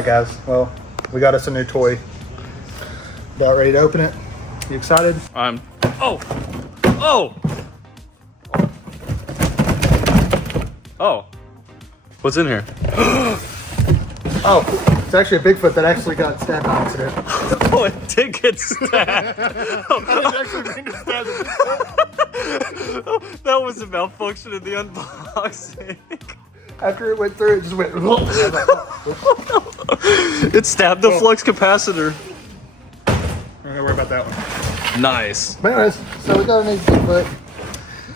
Alright guys, well, we got us a new toy. About ready to open it? You excited? Oh. What's in here? Oh, it's actually a Bigfoot that actually got stabbed by accident. Oh, it did get stabbed. That was a malfunction in the unboxing. After it went through, it just went. It stabbed the flux capacitor. I'm gonna worry about that one. Nice. But anyways, so we got a new Bigfoot.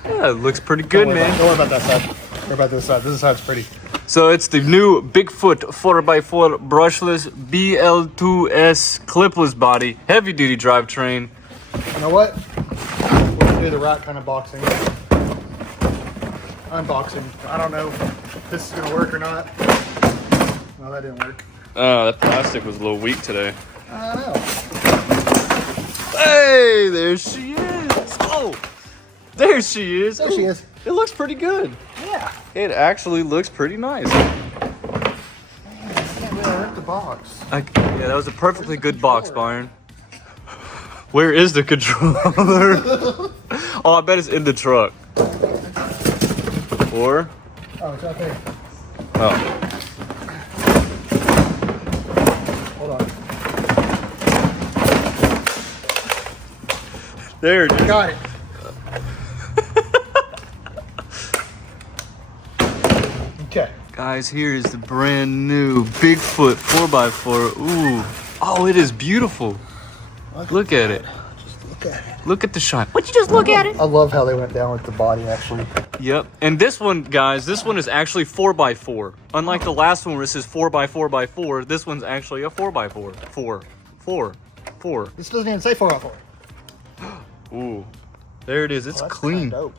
Yeah, it looks pretty good, man. Don't worry about that side. Worry about this side. This side's pretty. So it's the new BigFoot 4x4 brushless BL2S clipless body, heavy duty drivetrain. You know what? We're gonna do the right kind of boxing. Unboxing. I don't know if this is gonna work or not. Well, that didn't work. Oh, that plastic was a little weak today. I know. Hey, there she is. Oh, there she is. There she is. It looks pretty good. Yeah. It actually looks pretty nice. Man, I can't really rip the box. Yeah, that was a perfectly good box, Byron. Where is the controller? Oh, I bet it's in the truck. Or? Oh, it's right there. Oh. Hold on. There it is. Got it. Okay. Guys, here is the brand new BigFoot 4x4. Ooh. Oh, it is beautiful. Look at it. Just look at it. Look at the shine. Would you just look at it? I love how they went down with the body, actually. Yep. And this one, guys, this one is actually 4x4. Unlike the last one where it says 4x4x4, this one's actually a 4x4. 4. This doesn't even say 4x4. Ooh. There it is. It's That's clean. kinda dope.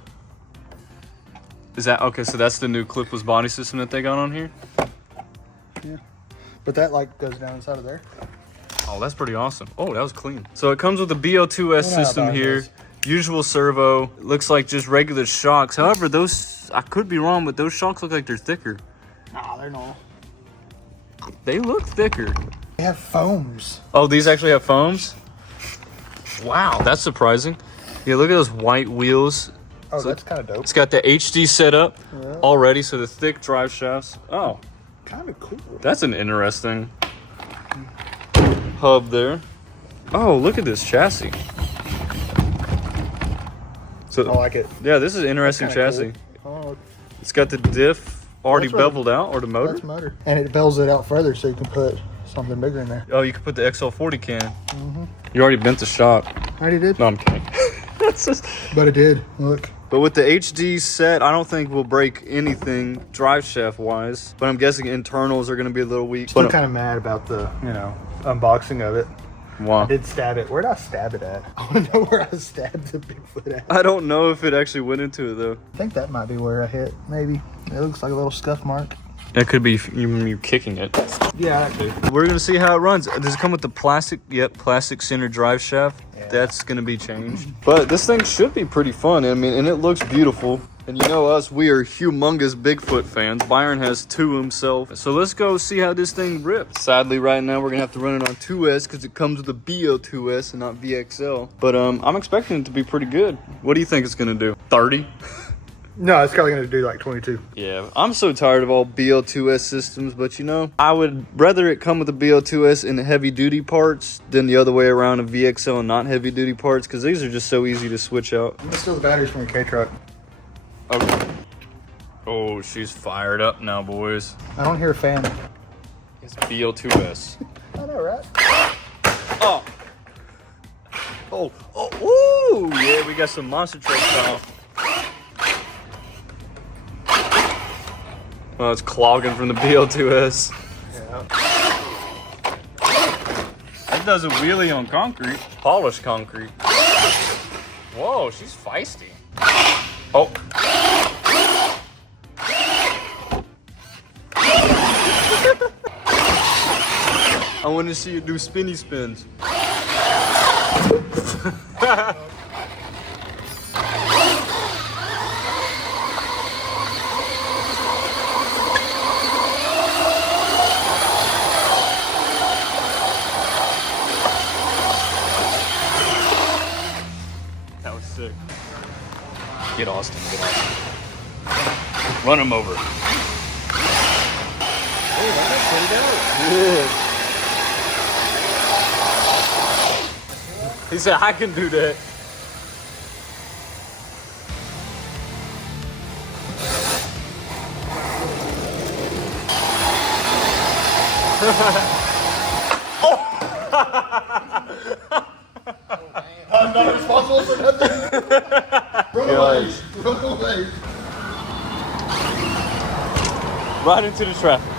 Is that okay? So that's the new clipless body system that they got on here. Yeah. But that like goes down inside of there. Oh, that's pretty awesome. Oh, that was clean. So it comes with the BO2S system here. Usual servo. Looks like just regular shocks. However, those, I could be wrong, but those shocks look like they're thicker. Nah, they're not. They look thicker. They have foams. Oh, these actually have foams? Wow, that's surprising. Yeah, look at those white wheels. Oh, So that's kind of dope. It's got the HD setup Yeah. already, so the thick drive shafts. Oh, Kind of cool. that's an interesting hub there. Oh, look at this chassis. So, I like it. yeah, this is an interesting Kinda chassis. Cool. Oh, It's got the diff already That's right. beveled out, or the motor. that's motor. And it bells it out further so you can put something bigger in there. Oh, you can put the XL40 can. You already bent the shock. I already did. No, I'm kidding. That's just... But it did. Look. But with the HD set, I don't think we'll break anything drive shaft wise. But I'm guessing internals are going to be a little weak. Still But, kind of mad about the, unboxing of it. wow. I did stab it. Where did I stab it at? I want to know where I stabbed the Bigfoot at. I don't know if it actually went into it though. I think that might be where I hit. Maybe. It looks like a little scuff mark. It could be you kicking it. Yeah, actually. We're gonna see how it runs. Does it come with the plastic? Yep, plastic center drive shaft. Yeah. That's gonna be changed. But this thing should be pretty fun. I mean, and it looks beautiful. And you know us, we are humongous Bigfoot fans. Byron has two himself. So let's go see how this thing rips. Sadly, right now, we're gonna have to run it on 2S because it comes with a BO2S and not VXL. But I'm expecting it to be pretty good. What do you think it's gonna do? 30? No, it's probably going to do like 22. Yeah, I'm so tired of all BO2S systems, but I would rather it come with a BO2S in the heavy duty parts than the other way around, a VXL and not heavy duty parts, because these are just so easy to switch out. I'm going to steal the batteries from your K-Truck. Okay. Oh, she's fired up now, boys. I don't hear a fan. It's BO2S. I know, right? Oh. Ooh, yeah, we got some monster truck style. Oh, it's clogging from the BL2S. Yeah. That does a wheelie on concrete. Polished concrete. Whoa, she's feisty. Oh. I want to see you do spinny spins. sick. Get Austin, get Austin. Run him over. Oh, that's pretty dope. Yeah. He said, I can do that. I'm not responsible for nothing. Run away. Run away. Right into the traffic.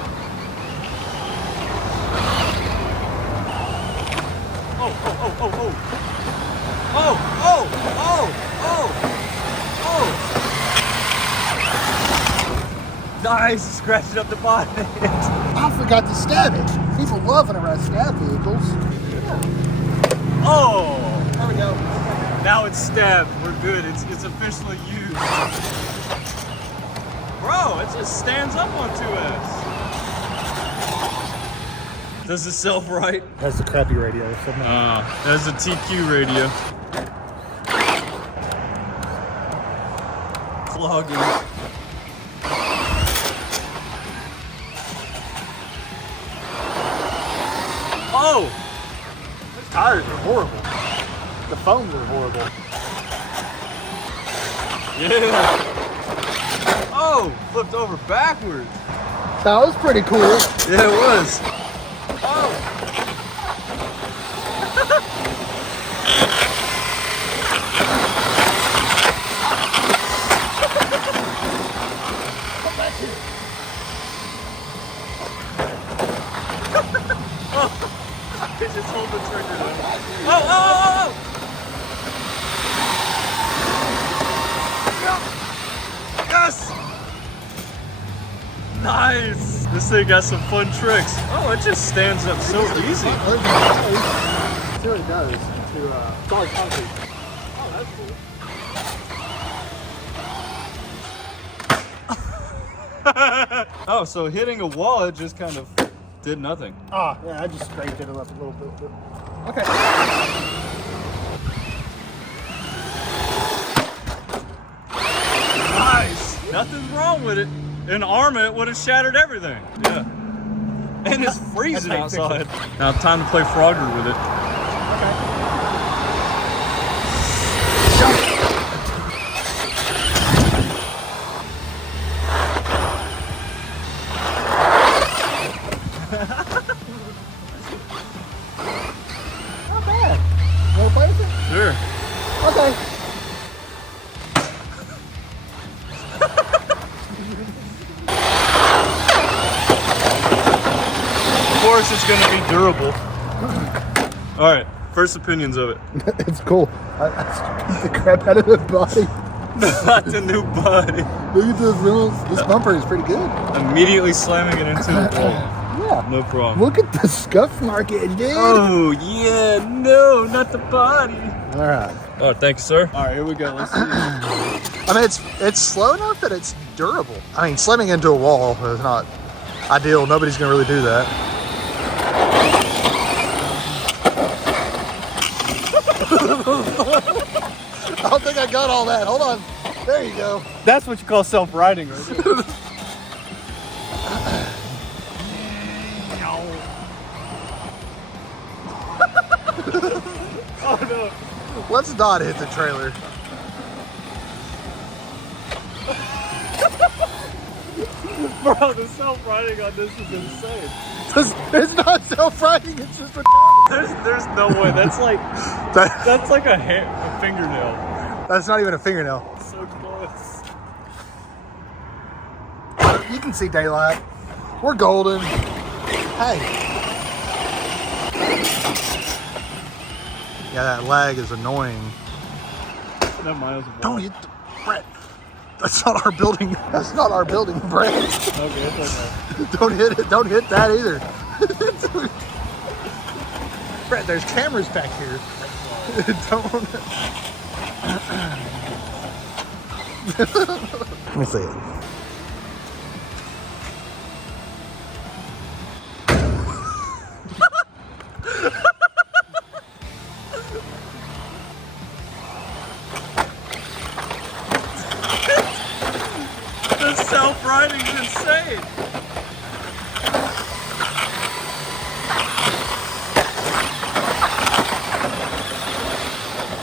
Oh, oh, oh, oh, oh. Oh, oh, oh, oh, oh. Nice, scratching up the bonnet. I forgot to stab it. People love when I stab vehicles. Oh, There we go. now it's stabbed. We're good. It's officially used. Bro, it just stands up on 2S. Does it self-right? That's the crappy radio. So no. There's a TQ radio. Vlogging. Oh! Those tires are horrible. The foams are horrible. Yeah! Oh! Flipped over backwards. That was pretty cool. Yeah, it was. Oh! Come back here. Just hold the trigger down. Oh, oh, oh, oh! Yes! Nice! This thing got some fun tricks. Oh, it just stands up so easy. See what it does to solid concrete. Oh, that's cool. Oh, so hitting a wall, it just kind of did nothing. Ah, yeah, I just scraped it up a little bit. Okay. Nice! Nothing's wrong with it. In Arma, it would have shattered everything. Yeah. And it's freezing outside. Now, time to play Frogger with it. Okay. Not bad. You want to play with it? Sure. Okay. Of course, it's going to be durable. All right, first opinions of it. It's cool. I beat the crap out of the body. Not the new body. Look at this wheels. This bumper is pretty good. Immediately slamming it into the wall. Yeah. No problem. Look at the scuff market, dude. Oh, yeah, no, not the body. All right. Oh, thank you, sir. All right, here we go. Let's see. I mean, it's slow enough that it's durable. I mean, slamming into a wall is not ideal. Nobody's gonna really do that. I don't think I got all that. Hold on. There you go. That's what you call self-riding, right there. Oh, no. Let's not hit the trailer. Bro, the self-riding on this is insane. It's not self-riding. It's just retarded. There's no way. That's like that's like a fingernail. That's not even a fingernail. So close. You can see daylight. We're golden. Hey. Yeah, that lag is annoying. That miles of Don't hit the, Brett. That's not our building. That's not our building, Brett. Okay, it's okay. Don't hit it. Don't hit that either. Brett, there's cameras back here. Don't. Let me see it. self-riding is insane.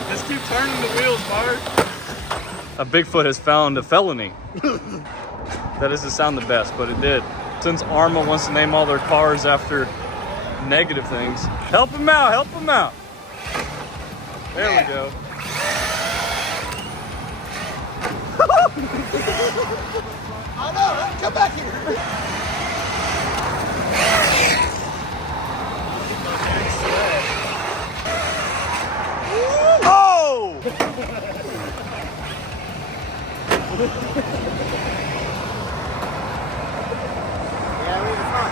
Just keep turning the wheels, Bart. A Bigfoot has found a felony. That doesn't sound the best, but it did. Since Arma wants to name all their cars after negative things, help him out, help him out. There we go. I know, come back here. Oh! Yeah, I mean, it's not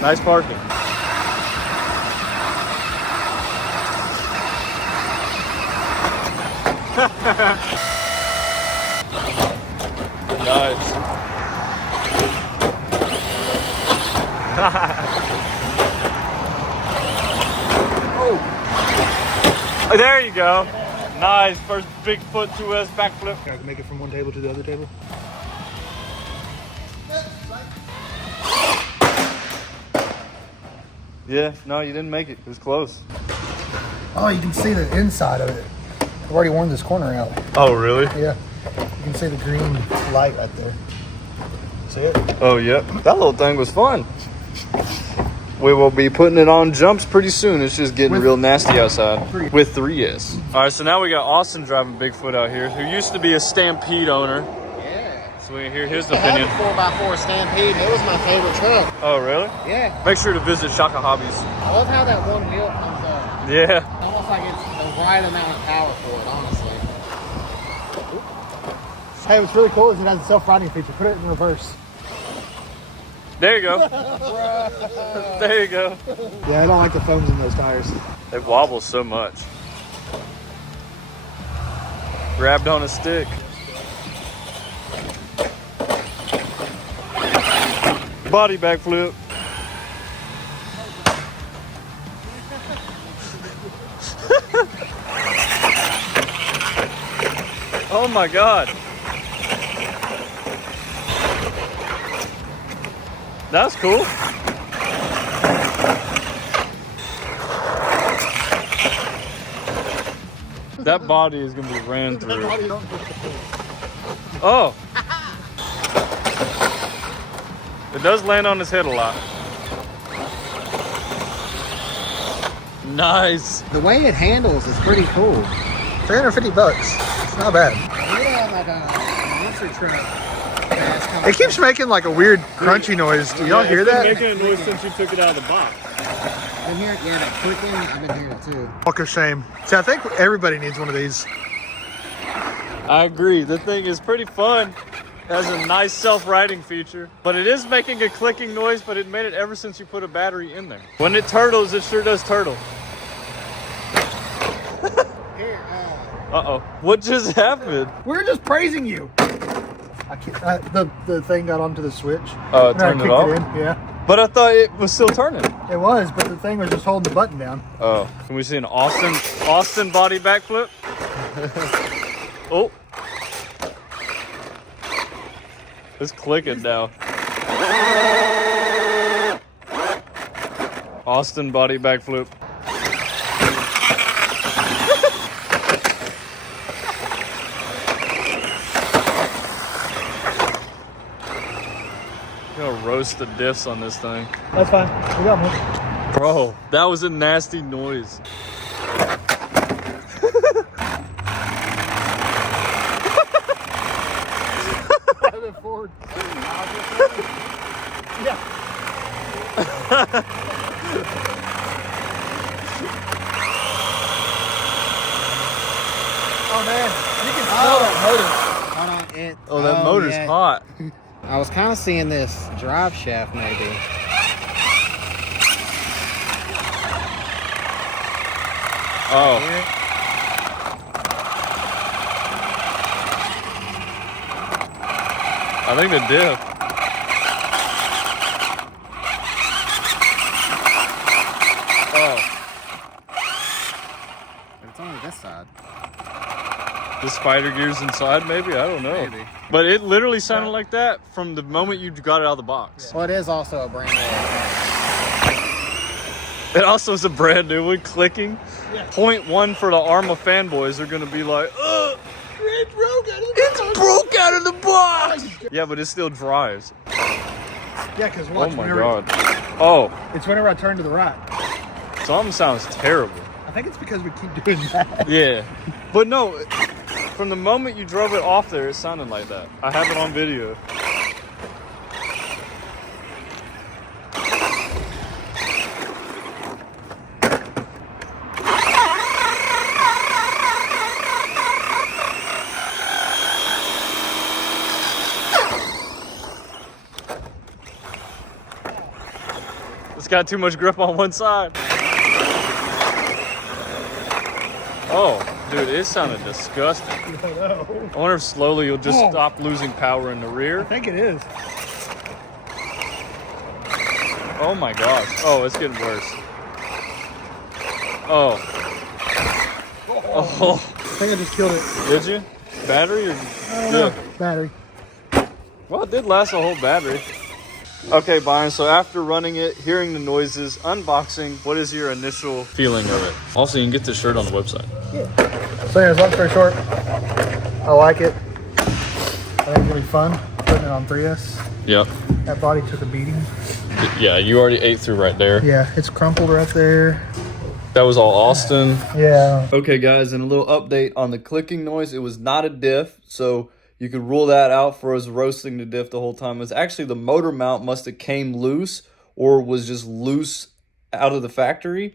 Nice parking. Nice. Oh, there you go. Nice. First Bigfoot 2S backflip. I can make it from one table to the other table. Yeah, no, you didn't make it. It was close. Oh, you can see the inside of it. I've already worn this corner out. Oh, really? Yeah. You can see the green light right there. See it? Oh, yep. That little thing was fun. We will be putting it on jumps pretty soon. It's just getting real nasty outside. With 3S. All right, so now we got Austin driving Bigfoot out here, who used to be a Stampede owner. Yeah. So we can hear his I had opinion. a 4x4 Stampede. It was my favorite truck. Oh, really? Yeah. Make sure to visit Shaka Hobbies. I love how that one wheel comes up. Yeah. It's almost like it's the right amount of power for it, honestly. Hey, what's really cool is it has a self-riding feature. Put it in reverse. There you go. There you go. Yeah, I don't like the foams in those tires. They wobble so much. Grabbed on a stick. Body backflip. Oh my God. That's cool. That body is gonna be ran through. Oh. It does land on his head a lot. Nice. The way it handles is pretty cool. $350. It's not bad. We had like a monster truck. It keeps making like a weird crunchy noise. Do y'all hear that? Making a noise since you took it out of the box. I've been hearing, yeah, that clicking. I've been hearing it too. Walk of shame. See, I think everybody needs one of these. I agree. The thing is pretty fun. It has a nice self-riding feature, but it is making a clicking noise, but it made it ever since you put a battery in there. When it turtles, it sure does turtle. Here, Uh-oh. What just happened? We're just praising you. I can't, the thing got onto the switch. Oh, And I turned it kicked off? in. Yeah, But I thought it was still turning. it was, but the thing was just holding the button down. Oh. Can we see an Austin body backflip? Oh. It's clicking now. Austin body backflip. I'm gonna roast the diffs on this thing. That's fine. We got one. Bro, that was a nasty noise. Drive it forward. Yeah. Oh man, you can smell that motor. hold on. Oh, that motor's yeah. hot. I was kind of seeing this drive shaft maybe. Oh. Hear it? I think the diff. The spider gears inside, maybe? I don't know. Maybe. But it literally sounded like that from the moment you got it out of the box. Well, it is also a brand new. It also is a brand new one, clicking. Yeah. Point one for the Arma fanboys are gonna be like, ugh! It broke out of the box. It's broke out of the box! Yeah, but it still dries. Yeah, because watch. Oh my god. Oh, It's whenever I turn to the right. something sounds terrible. I think it's because we keep doing that. Yeah. But no, from the moment you drove it off there, it sounded like that. I have it on video. It's got too much grip on one side. Oh, dude, it sounded disgusting. I know. I wonder if slowly you'll just stop losing power in the I rear. think it is. Oh my gosh. Oh, it's getting worse. Oh. Oh. I think I just killed it. Did you? Battery or No, battery. Well, it did last a whole battery. Okay, Brian, so after running it, hearing the noises, unboxing, what is your initial feeling of it? Also, you can get this shirt on the website. Yeah. So anyways, long story short, I like it. I think it's gonna be fun putting it on 3S. Yep. That body took a beating. Yeah, you already ate through right there. Yeah, it's crumpled right there. That was all Austin. Yeah. Okay, guys, and a little update on the clicking noise. It was not a diff, so you could rule that out for us roasting the diff the whole time. It's actually the motor mount must have came loose or was just loose out of the factory.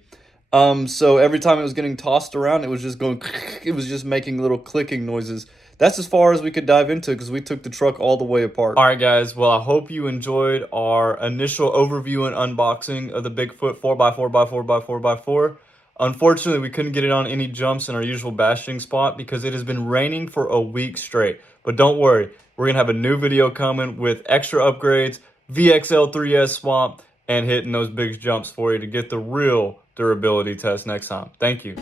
So every time it was getting tossed around, it was just going, it was just making little clicking noises. That's as far as we could dive into because we took the truck all the way apart. All right, guys. Well, I hope you enjoyed our initial overview and unboxing of the BigFoot 4x4x4x4x4. Unfortunately, we couldn't get it on any jumps in our usual bashing spot because it has been raining for a week straight. But don't worry, we're going to have a new video coming with extra upgrades, VXL 3S swap, and hitting those big jumps for you to get the real durability test next time. Thank you.